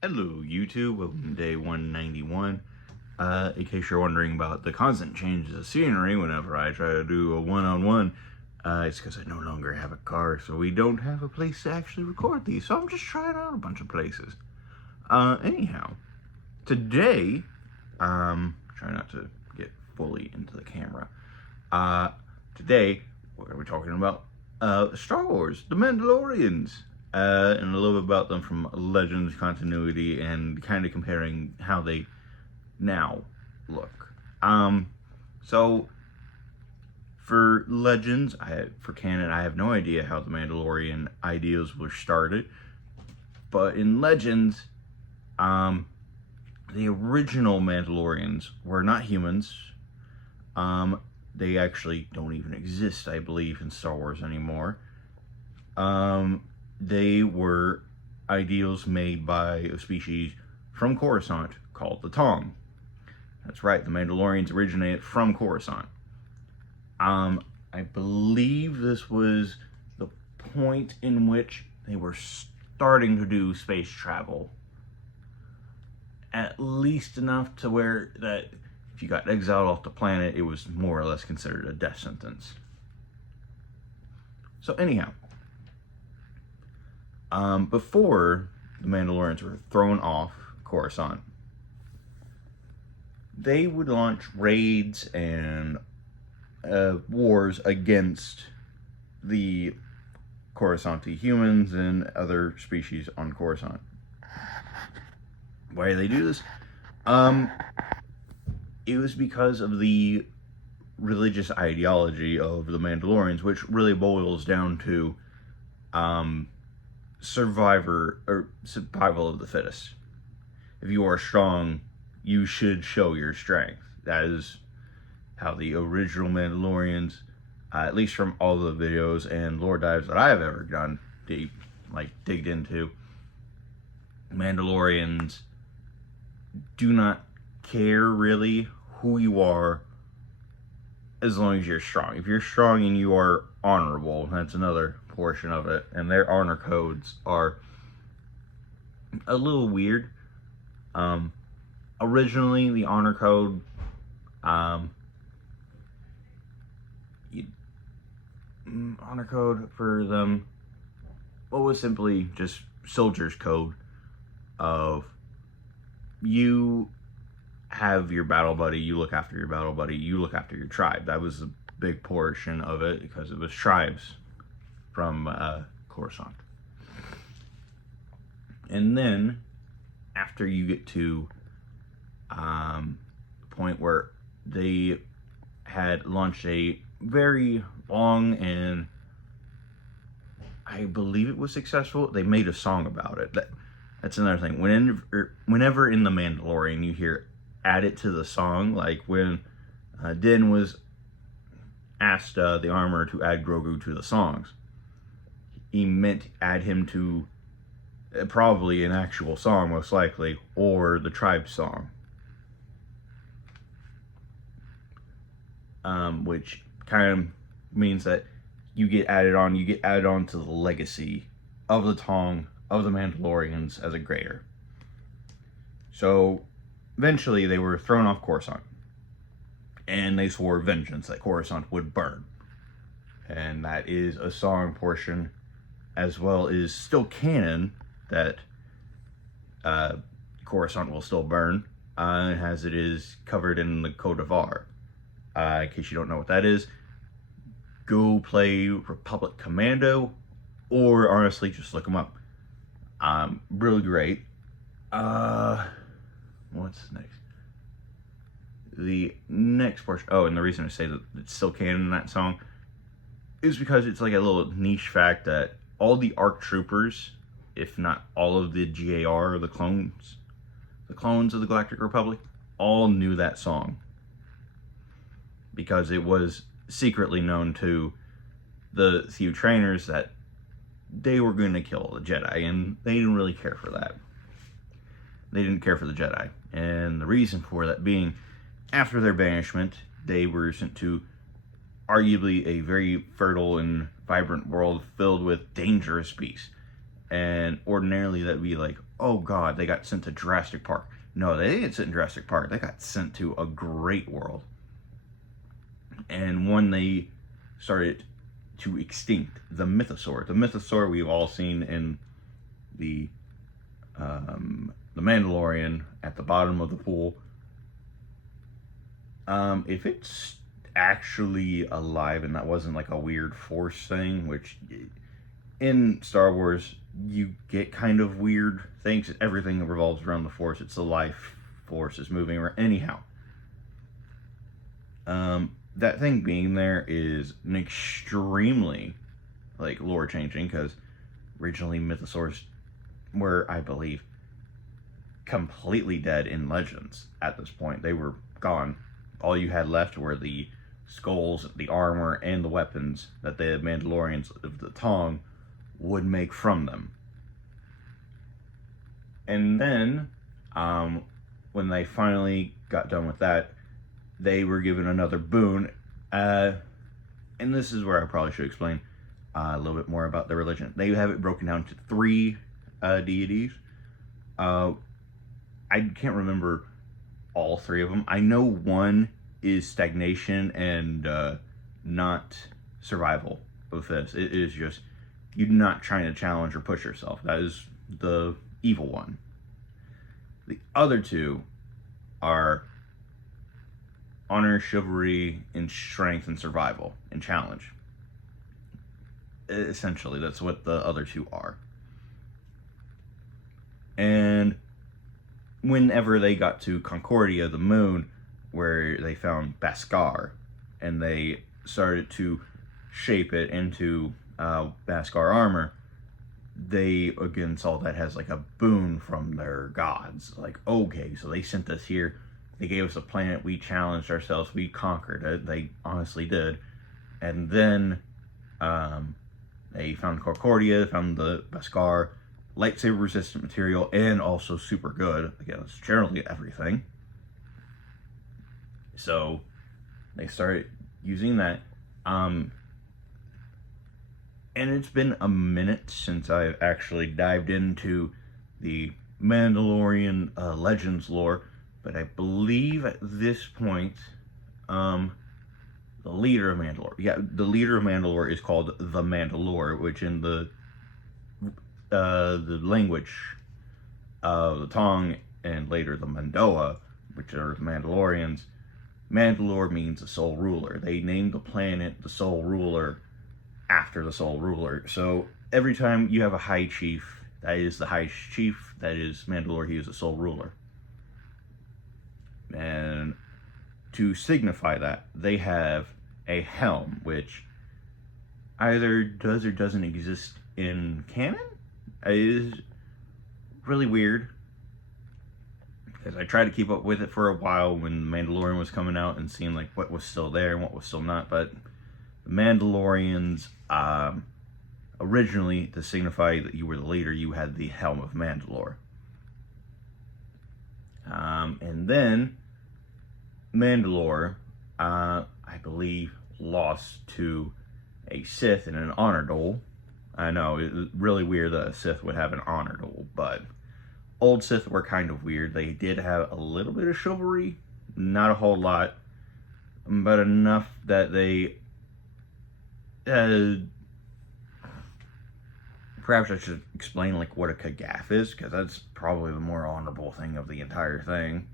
Hello YouTube, welcome to day 191. In case you're wondering about the constant changes of scenery whenever I try to do a one-on-one, it's because I no longer have a car, so we don't have a place to actually record these, so I'm just trying out a bunch of places. Anyhow, today, try not to get fully into the camera. Today, what are we talking about? Star Wars, The Mandalorians. And a little bit about them from Legends continuity and kind of comparing how they now look. So for Legends, for canon, I have no idea how the Mandalorian ideas were started, but in Legends, the original Mandalorians were not humans. They actually don't even exist, I believe, in Star Wars anymore. They were ideals made by a species from Coruscant called the Tong. That's right, the Mandalorians originated from Coruscant. I believe this was the point in which they were starting to do space travel. At least enough to where that if you got exiled off the planet, it was more or less considered a death sentence. So anyhow, before the Mandalorians were thrown off Coruscant, they would launch raids and wars against the Coruscanti humans and other species on Coruscant. Why do they do this? It was because of the religious ideology of the Mandalorians, which really boils down to survival of the fittest. If you are strong, you should show your strength. That is how the original Mandalorians, at least from all the videos and lore dives that I have ever done, digged into, Mandalorians do not care really who you are as long as you're strong. If you're strong and you are honorable, that's another portion of it, and their honor codes are a little weird. Originally, the honor code, honor code for them, was simply just soldier's code of you have your battle buddy, you look after your battle buddy, you look after your tribe. That was a big portion of it because it was tribes from Coruscant. And then, after you get to the point where they had launched a very long and I believe it was successful, they made a song about it. That's another thing. Whenever in The Mandalorian you hear add it to the song, like when Din was asked the armor to add Grogu to the songs, he meant add him to probably an actual song, most likely, or the tribe song. Which kind of means that you get added on to the legacy of the Tong, of the Mandalorians as a greater. So eventually they were thrown off Coruscant, and they swore vengeance that Coruscant would burn. And that is a song portion, as well as still canon, that Coruscant will still burn, as it is covered in the Code of R. In case you don't know what that is, go play Republic Commando, or honestly, just look them up. Really great. What's next? The next portion, and the reason I say that it's still canon in that song is because it's like a little niche fact that all the ARC troopers, if not all of the GAR, the clones of the Galactic Republic, all knew that song. Because it was secretly known to the few trainers that they were going to kill the Jedi, and they didn't really care for that. They didn't care for the Jedi. And the reason for that being, after their banishment, they were sent to arguably a very fertile and vibrant world filled with dangerous beasts. And ordinarily that'd be like oh god, they got sent to Jurassic Park. No, they didn't get sent to Jurassic Park. They got sent to a great world. And when they started to extinct, the mythosaur. The mythosaur we've all seen in the Mandalorian at the bottom of the pool. If it's actually alive and that wasn't like a weird force thing, which in Star Wars you get kind of weird things. Everything revolves around the force. It's the life force is moving around. Anyhow, that thing being there is an extremely like lore changing, because originally mythosaurs were, I believe, completely dead in Legends at this point. They were gone. All you had left were the skulls, the armor, and the weapons that the Mandalorians of the Tong would make from them. And then, when they finally got done with that, they were given another boon. And this is where I probably should explain a little bit more about their religion. They have it broken down to 3 deities. I can't remember all 3 of them. I know one is stagnation and not survival of this. It is just you're not trying to challenge or push yourself. That is the evil one. The other 2 are honor, chivalry, and strength and survival and challenge. Essentially, that's what the other 2 are. And whenever they got to Concordia, the moon, where they found Beskar, and they started to shape it into Beskar armor, they again saw that as like a boon from their gods. Like, okay, so they sent us here, they gave us a planet, we challenged ourselves, we conquered it. They honestly did. And then they found Concordia, found the Beskar, lightsaber resistant material, and also super good. Again, it's generally everything. So they started using that. And it's been a minute since I've actually dived into the Mandalorian Legends lore, but I believe at this point, the leader of Mandalore. Yeah, the leader of Mandalore is called the Mandalore, which in the language of the Tong and later the Mandoa, which are the Mandalorians, Mandalore means the sole ruler. They named the planet the sole ruler after the sole ruler. So every time you have a high chief, that is the high chief, that is Mandalore, he is the sole ruler. And to signify that, they have a helm, which either does or doesn't exist in canon. It is really weird, because I tried to keep up with it for a while when Mandalorian was coming out and seeing like what was still there and what was still not. But the Mandalorians, originally to signify that you were the leader, you had the helm of Mandalore. And then Mandalore, I believe, lost to a Sith in an honor duel. I know, it's really weird that a Sith would have an honor duel, but old Sith were kind of weird. They did have a little bit of chivalry, not a whole lot, but enough that they perhaps I should explain like what a Kagath is, because that's probably the more honorable thing of the entire thing.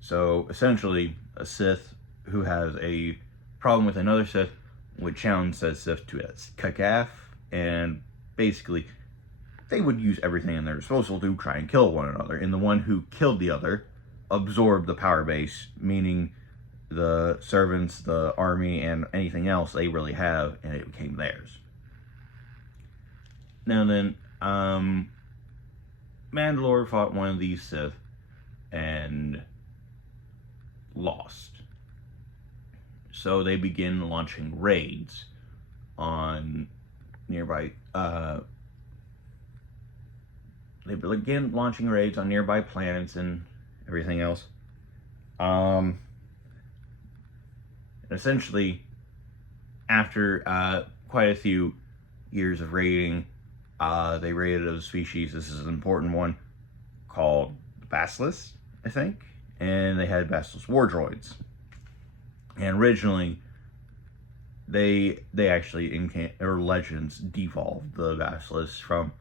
So essentially, a Sith who has a problem with another Sith would challenge said Sith to a Kagath, and basically they would use everything in their disposal to try and kill one another. And the one who killed the other absorbed the power base, meaning the servants, the army, and anything else they really have, and it became theirs. Now then, Mandalore fought one of these Sith and lost. So they begin launching raids on nearby, they begin launching raids on nearby planets and everything else. Essentially, after quite a few years of raiding, They raided a species, this is an important one, called Basilisk, I think. And they had Basilisk war droids. And originally, they actually, Legends devolved the Basilisk from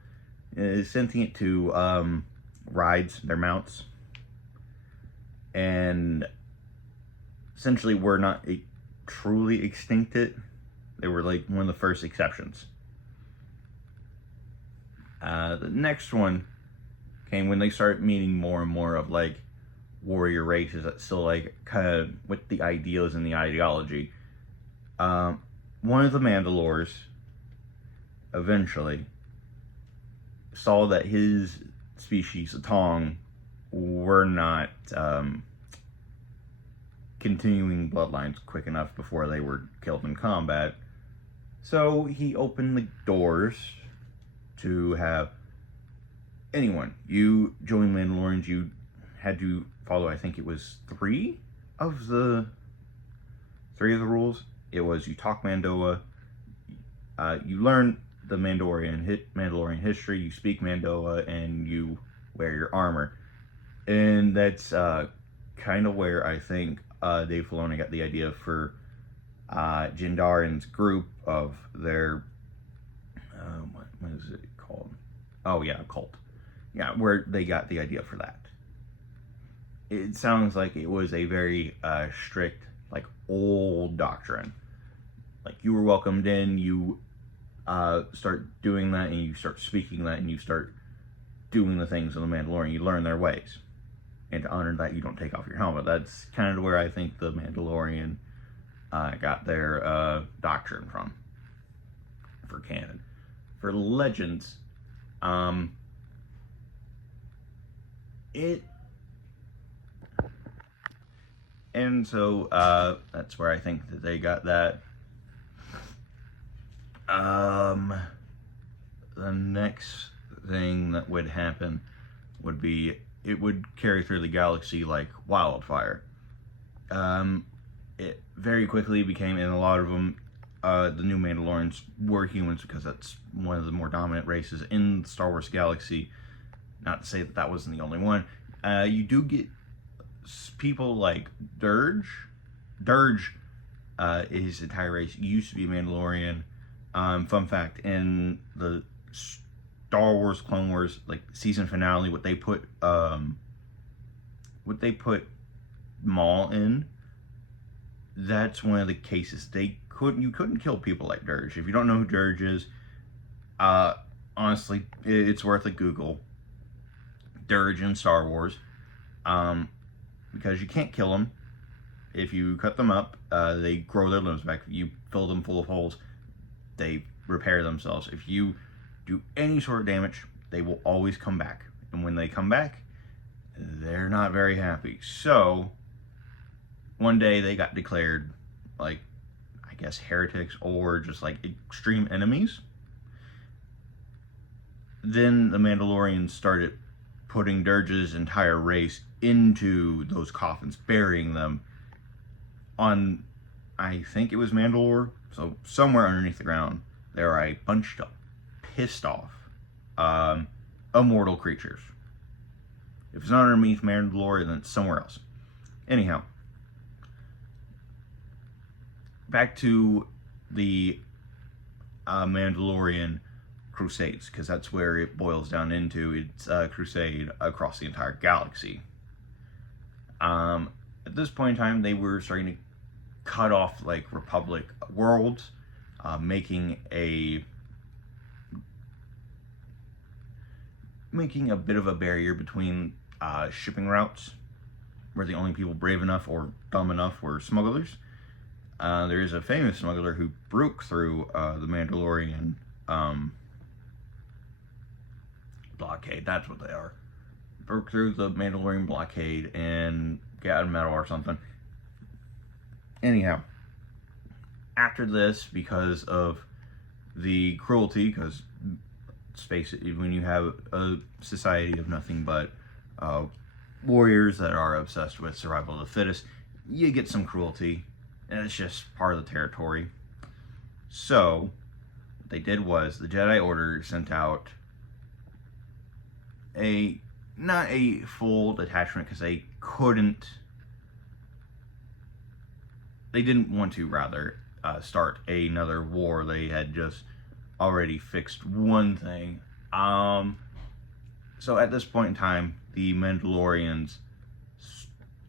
sentient to rides, their mounts. And essentially were not truly extincted. They were like one of the first exceptions. The next one came when they started meeting more and more of like warrior races that still like kind of with the ideals and the ideology. One of the Mandalores eventually saw that his species, the Tong, were not continuing bloodlines quick enough before they were killed in combat. So he opened the doors to have anyone. You join Mandalorians, you had to follow, I think it was three of the rules. It was you talk Mandoa, you learn the Mandalorian history, you speak Mandoa, and you wear your armor. And that's kind of where I think Dave Filoni got the idea for Din Djarin's group of their what is it called? Oh yeah, cult. Yeah, where they got the idea for that. It sounds like it was a very strict, like old doctrine. Like you were welcomed in, you start doing that, and you start speaking that, and you start doing the things of the Mandalorian. You learn their ways. And to honor that, you don't take off your helmet. That's kind of where I think the Mandalorian got their doctrine from for canon. For Legends, and so that's where I think that they got that. The next thing that would happen would be it would carry through the galaxy like wildfire. It very quickly became, in a lot of them, the new Mandalorians were humans because that's one of the more dominant races in the Star Wars galaxy. Not to say that that wasn't the only one. You do get people like Dirge. Dirge, his entire race used to be Mandalorian. Fun fact, in the Star Wars Clone Wars like season finale, what they put Maul in, that's one of the cases you couldn't kill people like Dirge. If you don't know who Dirge is, honestly, it's worth a Google. Dirge in Star Wars, because you can't kill them. If you cut them up, they grow their limbs back. If you fill them full of holes, they repair themselves. If you do any sort of damage, they will always come back. And when they come back, they're not very happy. So, one day they got declared, like, I guess heretics or just like extreme enemies. Then the Mandalorians started putting Dirge's entire race into those coffins, burying them on, I think it was Mandalore, so somewhere underneath the ground. There are a bunch of pissed off immortal creatures. If it's not underneath Mandalore, then it's somewhere else. Anyhow, back to the Mandalorian crusades, because that's where it boils down into. It's a crusade across the entire galaxy. At this point in time, they were starting to cut off like Republic worlds, making a bit of a barrier between shipping routes, where the only people brave enough or dumb enough were smugglers. There is a famous smuggler who broke through the Mandalorian blockade. That's what they are. Broke through the Mandalorian blockade and got a medal or something. Anyhow, after this, because of the cruelty, because let's face it, when you have a society of nothing but warriors that are obsessed with survival of the fittest, you get some cruelty, and it's just part of the territory. So, they did was the Jedi Order sent out not a full detachment because they didn't want to rather start another war. They had just already fixed one thing. So at this point in time, the Mandalorians,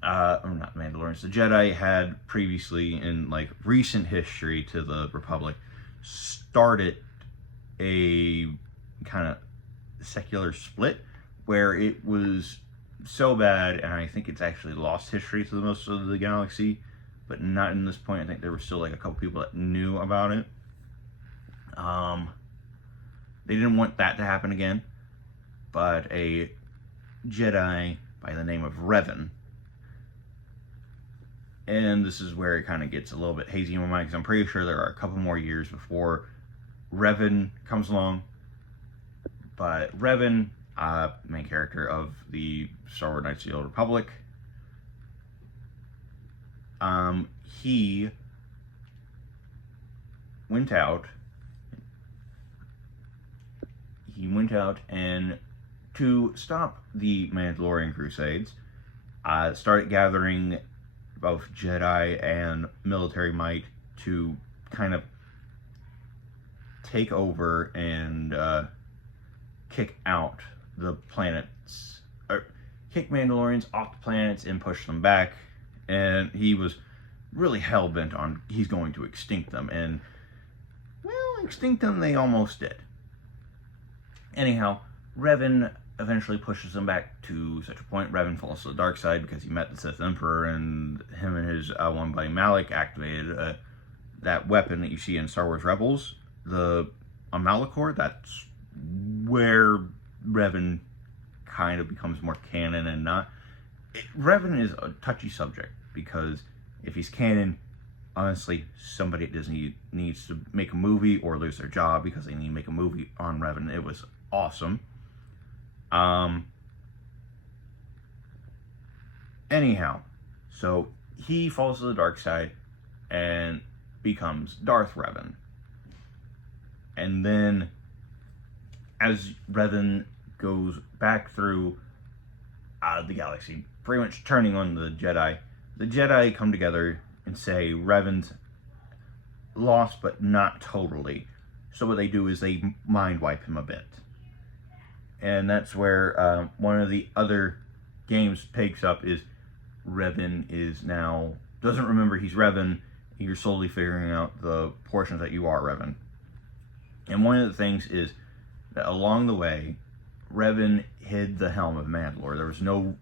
or not Mandalorians, the Jedi had previously in like recent history to the Republic started a kind of secular split where it was so bad, and I think it's actually lost history to the most of the galaxy, but not in this point. I think there were still like a couple people that knew about it. They didn't want that to happen again, but a Jedi by the name of Revan, and this is where it kind of gets a little bit hazy in my mind because I'm pretty sure there are a couple more years before Revan comes along. But Revan, main character of the Star Wars Knights of the Old Republic, he went out and to stop the Mandalorian Crusades, started gathering both Jedi and military might to kind of take over and kick out the planets, or kick Mandalorians off the planets and push them back. And he was really hell-bent on he's going to extinct them, and well, extinct them they almost did. Anyhow, Revan eventually pushes them back to such a point. Revan falls to the dark side because he met the Sith Emperor, and him and his one buddy Malik activated that weapon that you see in Star Wars Rebels, the Malachor. That's where Revan kind of becomes more canon and not. Revan is a touchy subject because if he's canon, honestly, somebody at Disney needs to make a movie or lose their job because they need to make a movie on Revan. It was awesome. Anyhow, so he falls to the dark side and becomes Darth Revan. And then as Revan goes back through the galaxy, pretty much turning on the Jedi come together and say Revan's lost, but not totally. So what they do is they mind wipe him a bit. And that's where one of the other games picks up is Revan is now, doesn't remember he's Revan. You're slowly figuring out the portions that you are Revan. And one of the things is that along the way, Revan hid the helm of Mandalore. There was no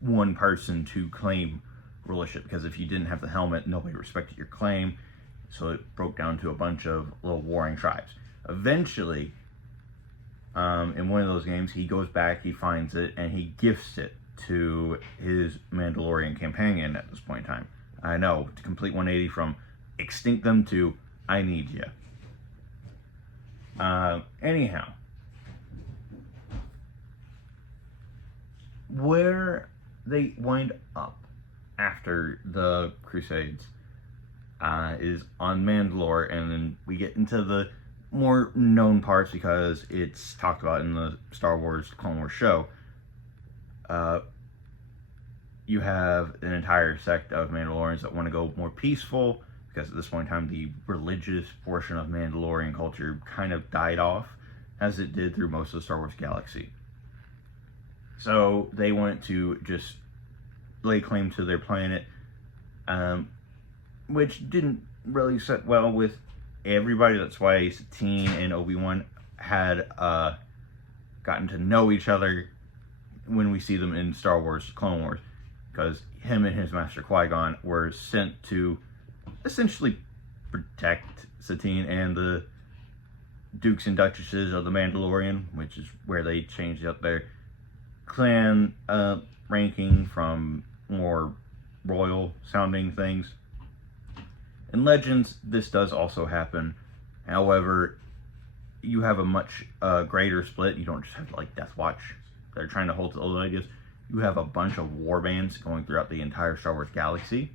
one person to claim rulership, because if you didn't have the helmet, nobody respected your claim. So it broke down to a bunch of little warring tribes. Eventually, in one of those games, he goes back, he finds it, and he gifts it to his Mandalorian companion at this point in time. I know, to complete 180 from extinct them to I need you. Anyhow, where they wind up after the Crusades is on Mandalore, and then we get into the more known parts because it's talked about in the Star Wars Clone Wars show. You have an entire sect of Mandalorians that want to go more peaceful, because at this point in time the religious portion of Mandalorian culture kind of died off, as it did through most of the Star Wars galaxy. So they wanted to just lay claim to their planet, which didn't really sit well with everybody. That's why Satine and Obi-Wan had gotten to know each other when we see them in Star Wars Clone Wars, because him and his master Qui-Gon were sent to essentially protect Satine and the Dukes and Duchesses of the Mandalorian, which is where they changed up their clan ranking from more royal sounding things. In Legends, this does also happen. However, you have a much greater split. You don't just have like Death Watch. They're trying to hold to those ideas. You have a bunch of war bands going throughout the entire Star Wars galaxy.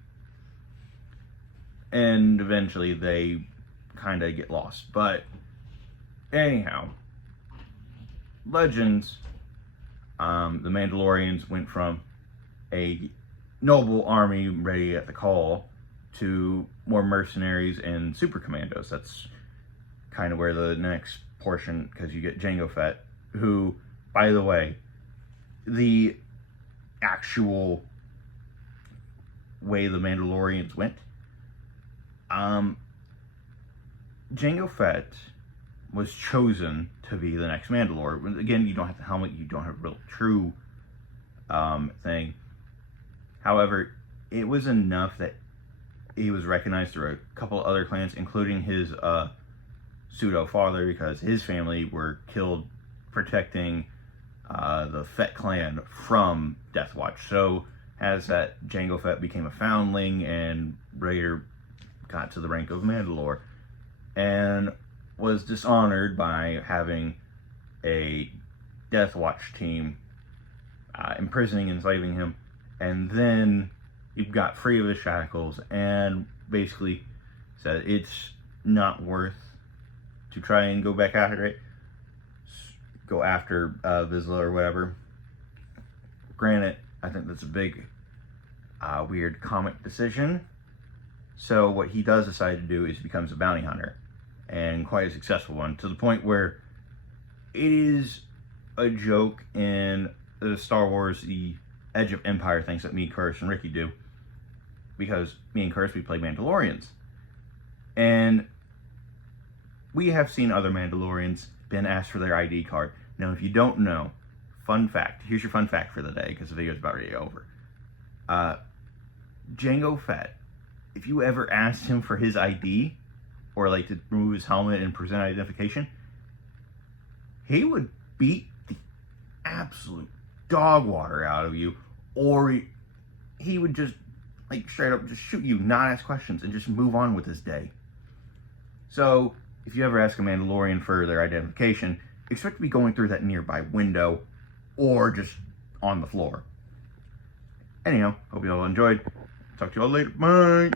And eventually they kind of get lost. But anyhow, Legends, the Mandalorians went from a noble army ready at the call to more mercenaries and super commandos. That's kind of where the next portion, because you get Jango Fett, who, by the way, the actual way the Mandalorians went, Jango Fett was chosen to be the next Mandalore. Again, you don't have the helmet, you don't have a real true thing. However, it was enough that he was recognized through a couple other clans, including his pseudo-father, because his family were killed protecting the Fett clan from Death Watch. So, as that, Jango Fett became a foundling and later got to the rank of Mandalore, and was dishonored by having a Death Watch team imprisoning and enslaving him, and then he got free of his shackles and basically said it's not worth to try and go back after it, go after Vizsla or whatever. Granted, I think that's a big weird comic decision. So what he does decide to do is he becomes a bounty hunter, and quite a successful one, to the point where it is a joke in the Star Wars, the Edge of Empire things that me, Curtis, and Ricky do, because me and Curtis, we play Mandalorians, and we have seen other Mandalorians been asked for their ID card. Now, if you don't know, fun fact, here's your fun fact for the day, because the video's about ready over. Jango Fett, if you ever asked him for his ID, or like to remove his helmet and present identification, he would beat the absolute dog water out of you, or he would just like straight up just shoot you, not ask questions, and just move on with his day. So if you ever ask a Mandalorian for their identification, expect to be going through that nearby window or just on the floor. Anyhow, hope you all enjoyed. Talk to you all later. Bye.